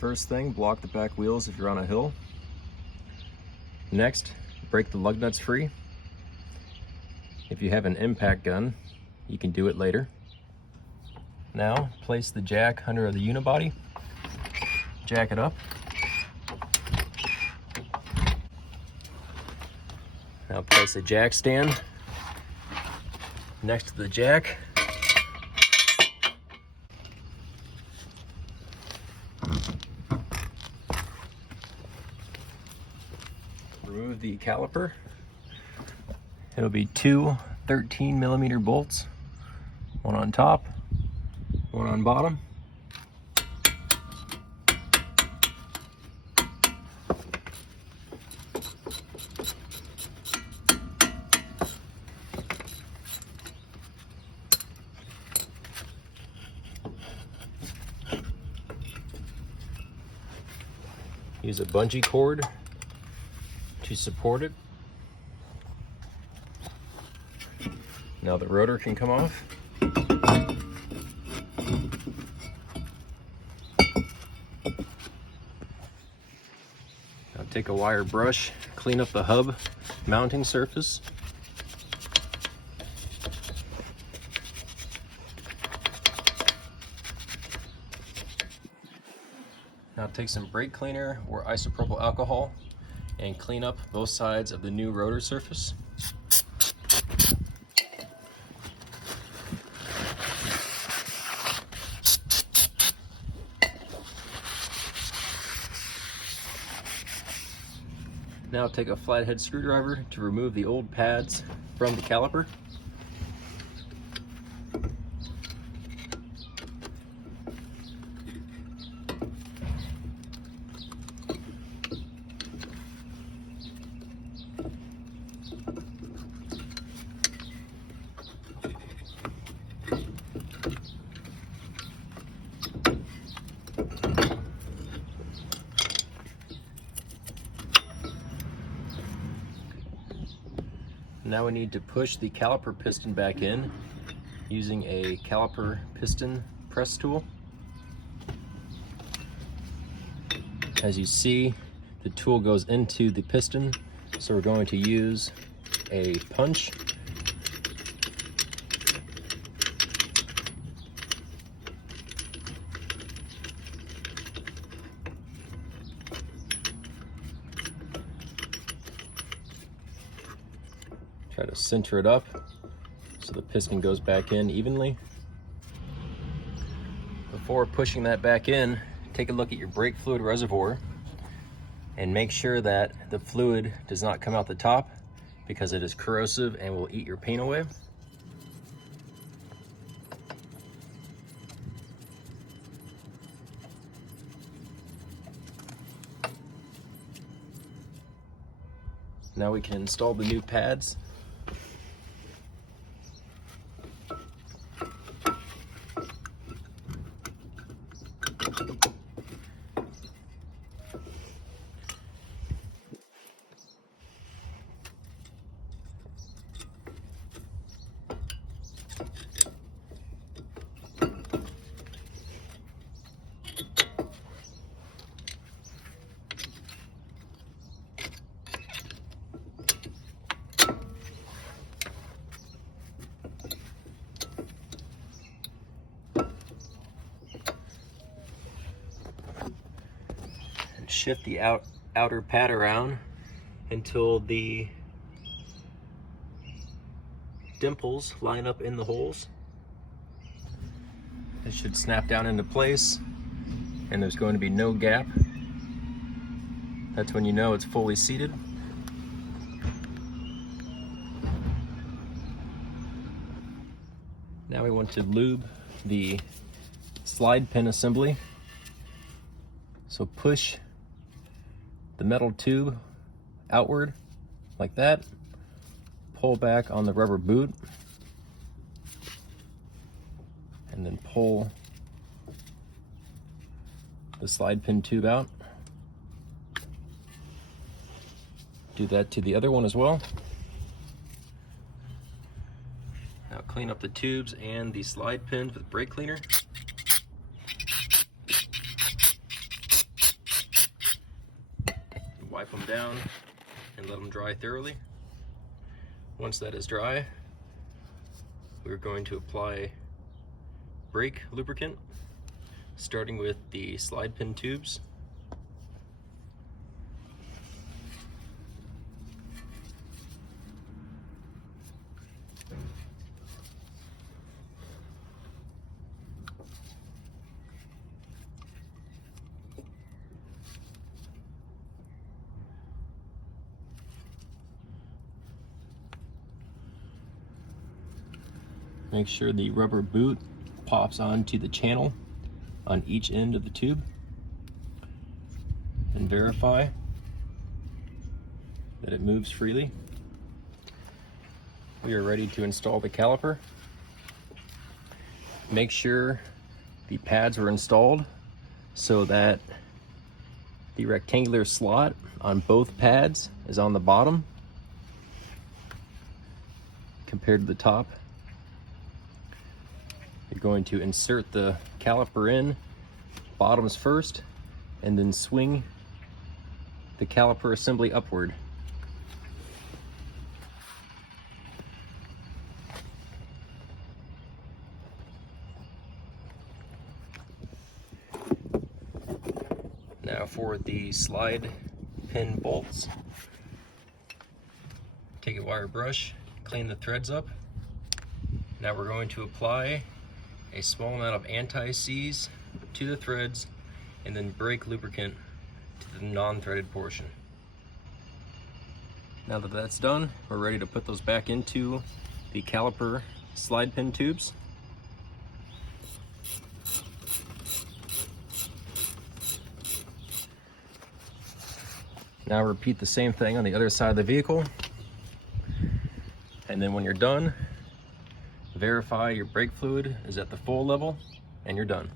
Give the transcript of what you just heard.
First thing, block the back wheels if you're on a hill. Next, break the lug nuts free. If you have an impact gun, you can do it later. Now, place the jack under the unibody. Jack it up. Now place a jack stand next to the jack. Remove the caliper. It'll be two 13mm bolts, one on top, one on bottom. Use a bungee cord to support it. Now the rotor can come off. Now take a wire brush, clean up the hub mounting surface. Now take some brake cleaner or isopropyl alcohol and clean up both sides of the new rotor surface. Now take a flathead screwdriver to remove the old pads from the caliper. Now we need to push the caliper piston back in using a caliper piston press tool. As you see, the tool goes into the piston, so we're going to use a punch. Try to center it up so the piston goes back in evenly. Before pushing that back in, take a look at your brake fluid reservoir and make sure that the fluid does not come out the top because it is corrosive and will eat your paint away. Now we can install the new pads. Shift the outer pad around until the dimples line up in the holes. It should snap down into place and there's going to be no gap. That's when you know it's fully seated. Now we want to lube the slide pin assembly. So push the metal tube outward like that, pull back on the rubber boot, and then pull the slide pin tube out. Do that to the other one as well. Now clean up the tubes and the slide pins with brake cleaner. down and let them dry thoroughly. Once that is dry, we're going to apply brake lubricant, starting with the slide pin tubes. Make sure the rubber boot pops onto the channel on each end of the tube, and verify that it moves freely. We are ready to install the caliper. Make sure the pads were installed so that the rectangular slot on both pads is on the bottom compared to the top. You're going to insert the caliper in bottoms first and then swing the caliper assembly upward. Now for the slide pin bolts, take a wire brush, clean the threads up. Now we're going to apply a small amount of anti-seize to the threads and then brake lubricant to the non-threaded portion. Now that that's done, we're ready to put those back into the caliper slide pin tubes. Now repeat the same thing on the other side of the vehicle, and then when you're done, verify your brake fluid is at the full level, and you're done.